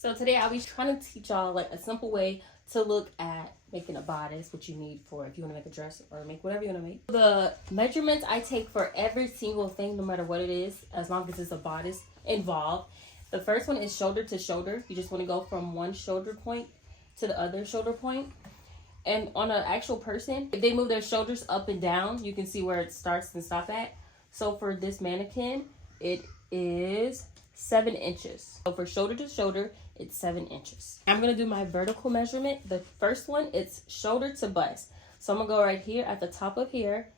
So today I'll be trying to teach y'all like a simple way to look at making a bodice, what you need for if you want to make a dress or make whatever you want to make. The measurements I take for every single thing, no matter what it is, as long as it's a bodice involved. The first one is shoulder to shoulder. You just want to go from one shoulder point to the other shoulder point. And on an actual person, if they move their shoulders up and down, you can see where it starts and stops at. So for this mannequin, it is 7 inches. So for shoulder to shoulder, it's 7 inches. I'm gonna do my vertical measurement. The first one, it's shoulder to bust. So I'm gonna go right here at the top of here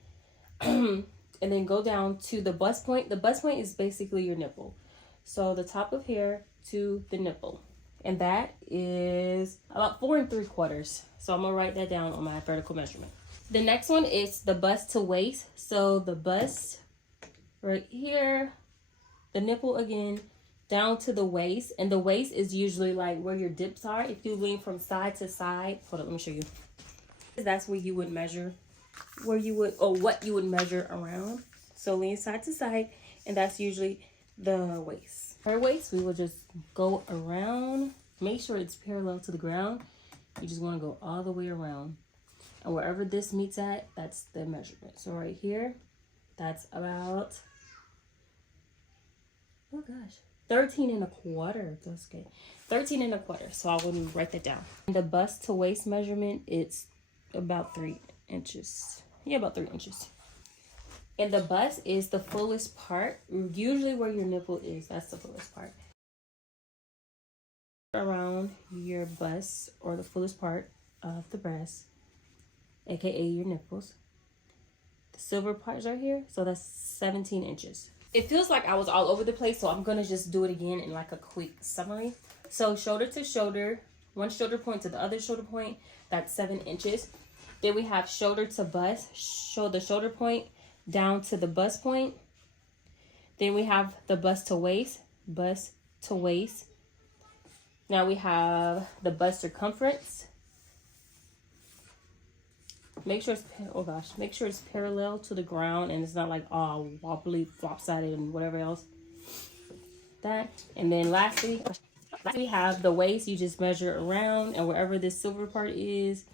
and then go down to the bust point. The bust point is basically your nipple. So the top of here to the nipple. And that is about 4 3/4. So I'm gonna write that down on my vertical measurement. The next one is the bust to waist. So the bust right here, the nipple again, down to the waist. And the waist is usually like where your dips are. If you lean from side to side, hold on, let me show you. That's where you would measure, where you would, or what you would measure around. So lean side to side, and that's usually the waist. Our waist, we will just go around, make sure it's parallel to the ground. You just want to go all the way around. And wherever this meets at, that's the measurement. So right here, that's about, oh gosh, 13 1/4. That's good. 13 1/4. So I wouldn't write that down. And the bust to waist measurement, it's about 3 inches. Yeah, about 3 inches. And the bust is the fullest part. Usually where your nipple is, that's the fullest part. Around your bust, or the fullest part of the breast, aka your nipples. The silver parts right here, so that's 17 inches. It feels like I was all over the place, so I'm gonna just do it again in like a quick summary. So shoulder to shoulder, one shoulder point to the other shoulder point, that's 7 inches. Then we have shoulder to bust, show the shoulder point down to the bust point. Then we have the bust to waist, bust to waist. Now we have the bust circumference. Make sure it's, oh gosh, make sure it's parallel to the ground and it's not like all wobbly, lopsided, and whatever else. That, and then lastly we have the waist. You just measure around, and wherever this silver part is,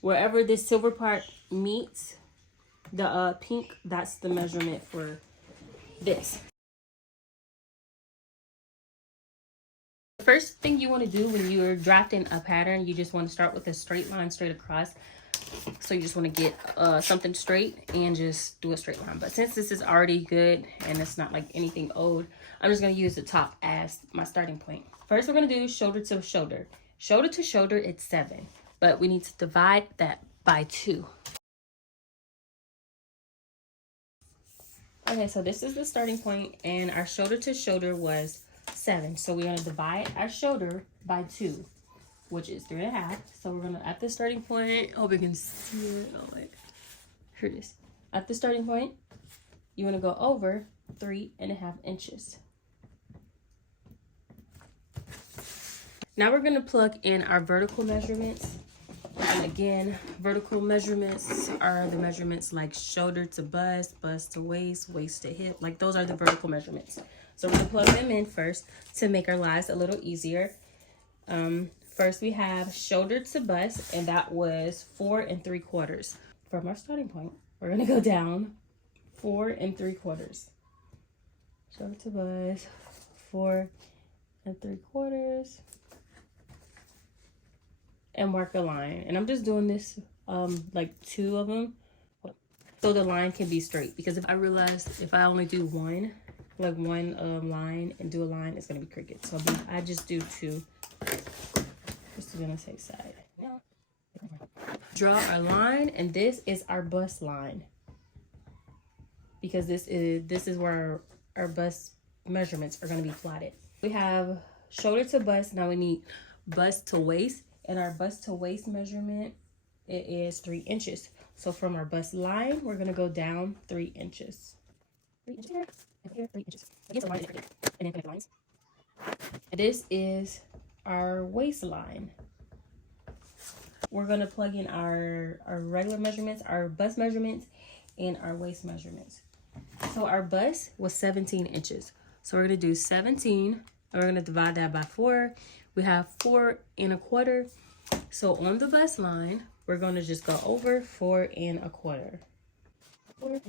wherever this silver part meets the pink, that's the measurement for this. The first thing you want to do when you're drafting a pattern, you just want to start with a straight line straight across. So you just want to get something straight and just do a straight line. But since this is already good and it's not like anything old, I'm just going to use the top as my starting point. First, we're going to do shoulder to shoulder. Shoulder to shoulder, it's 7. But we need to divide that by 2. Okay, so this is the starting point, and our shoulder to shoulder was 7. So we're going to divide our shoulder by 2, which is 3 1/2. So we're going to, at the starting point, hope you can see it. Oh, wait. Here it is. At the starting point, you want to go over 3 1/2 inches. Now we're going to plug in our vertical measurements. And again, vertical measurements are the measurements like shoulder to bust, bust to waist, waist to hip. Like those are the vertical measurements. So we're going to plug them in first to make our lives a little easier. First we have shoulder to bust, and that was 4 3/4. From our starting point, we're going to go down 4 3/4. Shoulder to bust, 4 3/4. And mark a line. And I'm just doing this like 2 of them so the line can be straight, because if I realized if I only do one line and do a line, it's gonna be crooked. So I just do 2 just to be on the safe side. Draw our line, and this is our bust line, because this is where our bust measurements are going to be plotted. We have shoulder to bust. Now we need bust to waist. And our bust to waist measurement, it is 3 inches. So from our bust line, we're going to go down 3 inches. 3 inches here, and here, 3 inches. Against the line, and then connect lines. And this is our waistline. We're going to plug in our regular measurements, our bust measurements, and our waist measurements. So our bust was 17 inches. So we're going to do 17 And we're gonna divide that by 4. We have 4 1/4. So on the bust line, we're gonna just go over 4 1/4. 4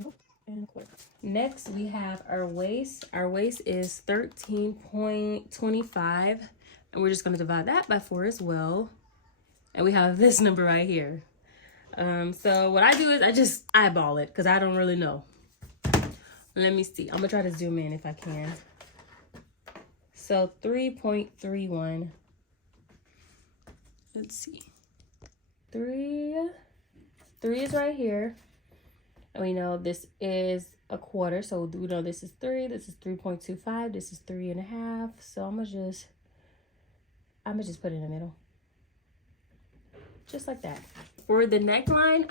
1/4. Next, we have our waist. Our waist is 13.25, and we're just gonna divide that by 4 as well. And we have this number right here. So what I do is I just eyeball it because I don't really know. Let me see. I'm gonna try to zoom in if I can. So 3.31. Let's see. 3 is right here. And we know this is 1/4. So we know this is 3. This is 3.25. This is 3 1/2. So I'm gonna just put it in the middle. Just like that. For the neckline,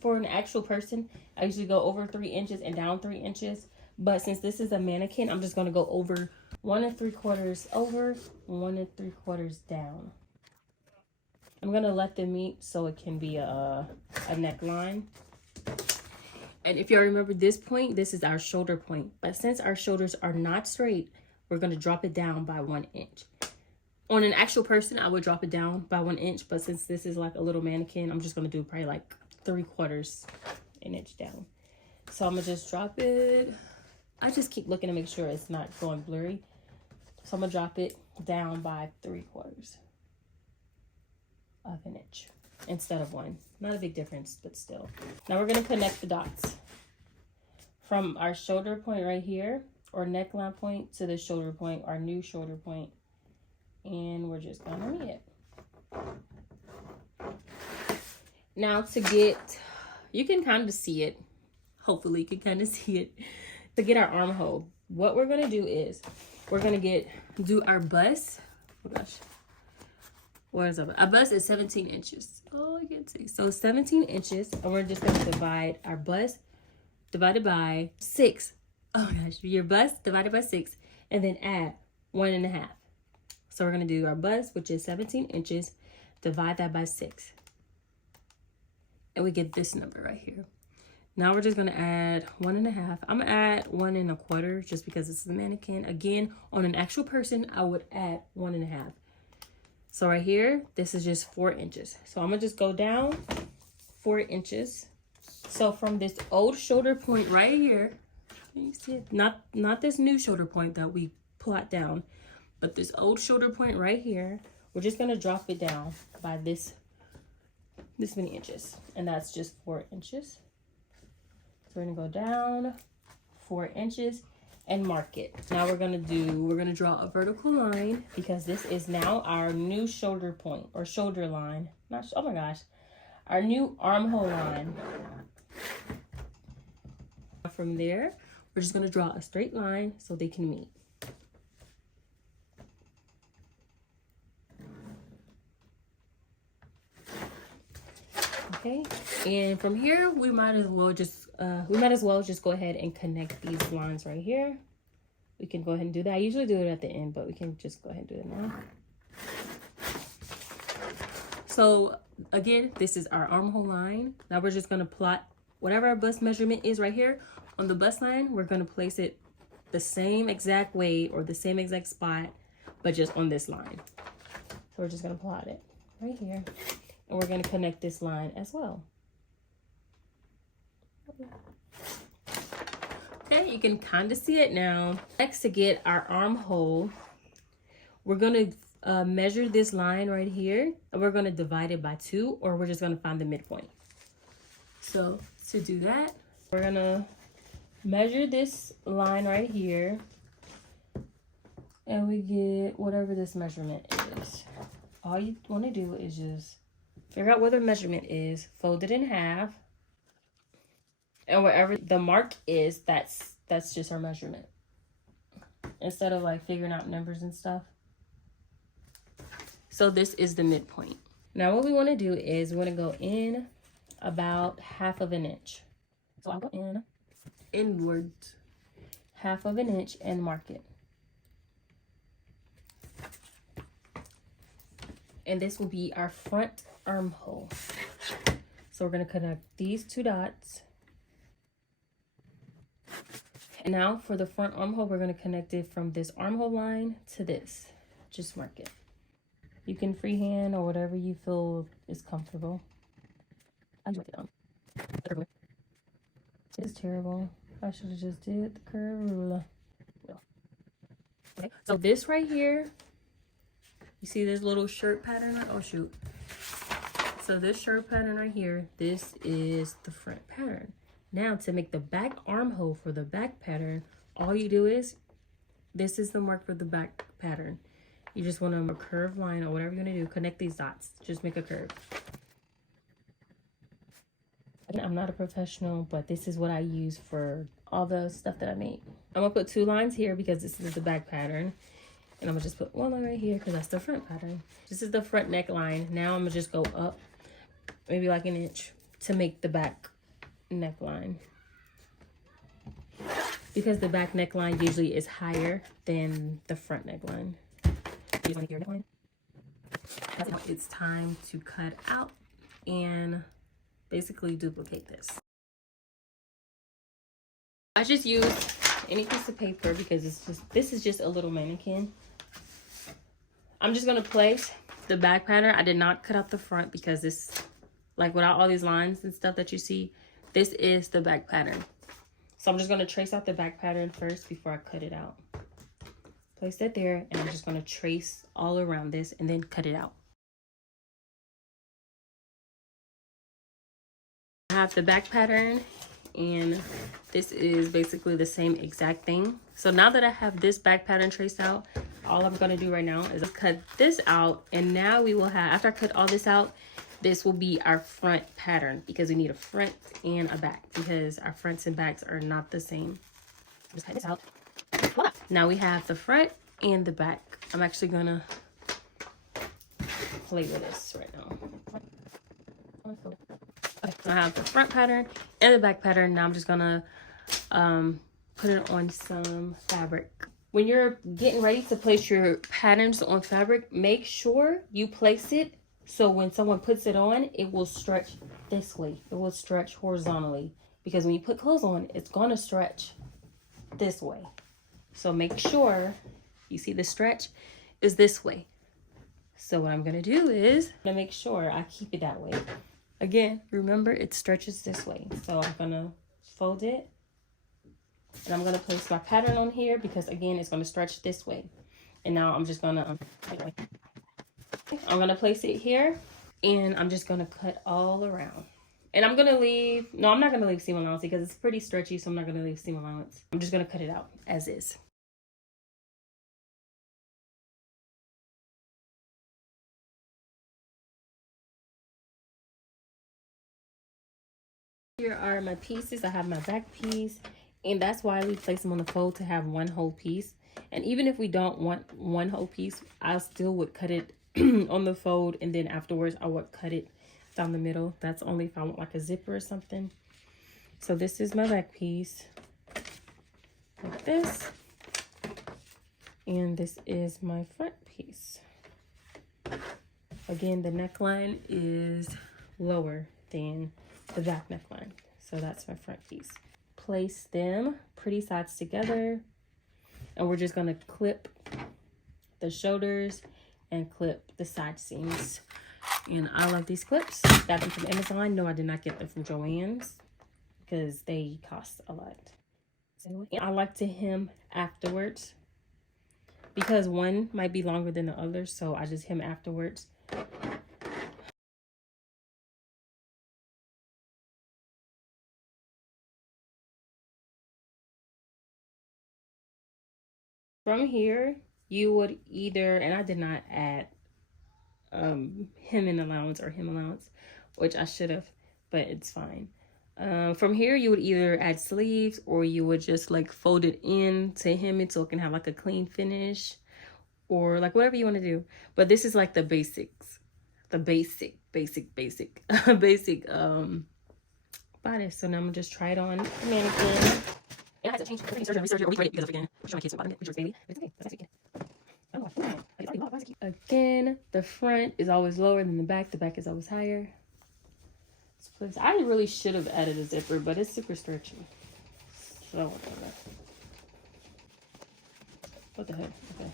for an actual person, I usually go over 3 inches and down 3 inches. But since this is a mannequin, I'm just going to go over 1 3/4 over, 1 3/4 down. I'm going to let them meet so it can be a neckline. And if y'all remember this point, this is our shoulder point. But since our shoulders are not straight, we're going to drop it down by 1 inch. On an actual person, I would drop it down by 1 inch, but since this is like a little mannequin, I'm just gonna do probably like 3/4 inch down. So I'm gonna just drop it. I just keep looking to make sure it's not going blurry. So I'm gonna drop it down by 3/4 of an inch instead of 1. Not a big difference, but still. Now we're gonna connect the dots from our shoulder point right here, or neckline point, to the shoulder point, our new shoulder point. And we're just gonna meet it. Now you can kind of see it. Hopefully you can kind of see it. To get our armhole, what we're gonna do is we're gonna do our bust. Oh gosh, what is it? Our bust is 17 inches. Oh, I can't see. So 17 inches, and we're just gonna divide our bust divided by 6. Oh gosh, your bust divided by 6, and then add 1 1/2. So we're going to do our bust, which is 17 inches, divide that by 6. And we get this number right here. Now we're just going to add 1 1/2. I'm going to add 1 1/4 just because it's a mannequin. Again, on an actual person, I would add 1 1/2. So right here, this is just 4 inches. So I'm going to just go down 4 inches. So from this old shoulder point right here, can you see it? Not this new shoulder point that we plot down. But this old shoulder point right here, we're just gonna drop it down by this many inches, and that's just 4 inches. So we're gonna go down 4 inches and mark it. Now we're gonna draw a vertical line because this is now our new shoulder point or shoulder line. Oh my gosh, our new armhole line. From there, we're just gonna draw a straight line so they can meet. Okay, and from here we might as well just go ahead and connect these lines right here. We can go ahead and do that. I usually do it at the end, but we can just go ahead and do it now. So again, this is our armhole line. Now we're just gonna plot whatever our bust measurement is right here on the bust line. We're gonna place it the same exact way or the same exact spot, but just on this line. So we're just gonna plot it right here. And we're going to connect this line as well. Okay, you can kind of see it now. Next, to get our armhole, we're going to measure this line right here. And we're going to divide it by 2, or we're just going to find the midpoint. So to do that, we're going to measure this line right here. And we get whatever this measurement is. All you want to do is just figure out where the measurement is, fold it in half, and wherever the mark is, that's just our measurement. Instead of like figuring out numbers and stuff. So this is the midpoint. Now what we want to do is we want to go in about 1/2 inch. So I'll go inwards 1/2 inch and mark it. And this will be our front armhole. So we're going to connect these 2 dots. And now for the front armhole, we're going to connect it from this armhole line to this. Just mark it. You can freehand or whatever you feel is comfortable. I just write it down. It's terrible. I should have just did the curve ruler. Okay, so this right here, you see this little shirt pattern? Oh shoot. So this shirt pattern right here, this is the front pattern. Now to make the back armhole for the back pattern, all you do is, this is the mark for the back pattern. You just want to make a curved line or whatever you're going to do. Connect these dots. Just make a curve. Again, I'm not a professional, but this is what I use for all the stuff that I make. I'm going to put 2 lines here because this is the back pattern. And I'm going to just put 1 line right here because that's the front pattern. This is the front neckline. Now I'm going to just go up maybe like an inch to make the back neckline. Because the back neckline usually is higher than the front neckline. It's time to cut out and basically duplicate this. I just use any piece of paper because this is just a little mannequin. I'm just gonna place the back pattern. I did not cut out the front because this, like without all these lines and stuff that you see, this is the back pattern. So I'm just gonna trace out the back pattern first before I cut it out. Place that there, and I'm just going to trace all around this and then cut it out. I have the back pattern, and this is basically the same exact thing. So now that I have this back pattern traced out, all I'm going to do right now is cut this out, and now we will have, after I cut all this out, this will be our front pattern because we need a front and a back because our fronts and backs are not the same. Just cut this out. Voila. Now we have the front and the back. I'm actually gonna play with this right now. Okay, so I have the front pattern and the back pattern. Now I'm just gonna put it on some fabric. When you're getting ready to place your patterns on fabric, make sure you place it so when someone puts it on, it will stretch this way. It will stretch horizontally because when you put clothes on, it's gonna stretch this way. So make sure you see the stretch is this way. So what I'm going to do is I'm going to make sure I keep it that way. Again, remember it stretches this way. So I'm going to fold it. And I'm going to place my pattern on here because again, it's going to stretch this way. And now I'm just going to, I'm going to place it here and I'm just going to cut all around. And I'm going to leave, no, I'm not going to leave seam allowance because it's pretty stretchy. So I'm not going to leave seam allowance. I'm just going to cut it out as is. Here are my pieces. I have my back piece, and that's why we place them on the fold to have one whole piece. And even if we don't want one whole piece, I still would cut it on the fold, and then afterwards I would cut it down the middle. That's only if I want like a zipper or something. So this is my back piece, like this, and this is my front piece. Again, the neckline is lower than the back neckline, so that's my front piece. Place them pretty sides together, and we're just going to clip the shoulders and clip the side seams. And I love these clips. Got them from Amazon. No, I did not get them from Joann's because they cost a lot. So I like to hem afterwards because one might be longer than the other, so I just hem afterwards. From here, you would either, and I did not add hemming allowance or hem allowance, which I should have, but it's fine. From here, you would either add sleeves or you would just like fold it in to hem it so it can have like a clean finish or like whatever you want to do. But this is like the basics, the basic basic bodice. So now I'm gonna just try it on the mannequin. And I had to change everything surgery and research it or recreate it because of again, I'm sure my kids don't bottom it, which is baby. But it's okay, that's actually good. Again, the front is always lower than the back is always higher. I really should have added a zipper, but it's super stretchy. So whatever. What the heck? Okay.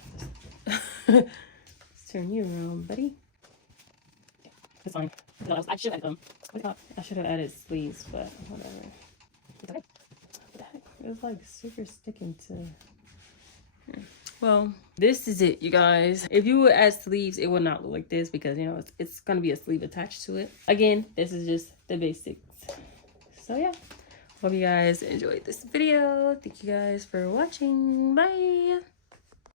Let's turn you around, buddy. It's fine. I should have I should have added sleeves, but whatever. What the heck? It was like super sticking to. Well, this is it, you guys. If you would add sleeves, it would not look like this because, you know, it's gonna be a sleeve attached to it. Again, this is just the basics. So yeah, hope you guys enjoyed this video. Thank you guys for watching. Bye.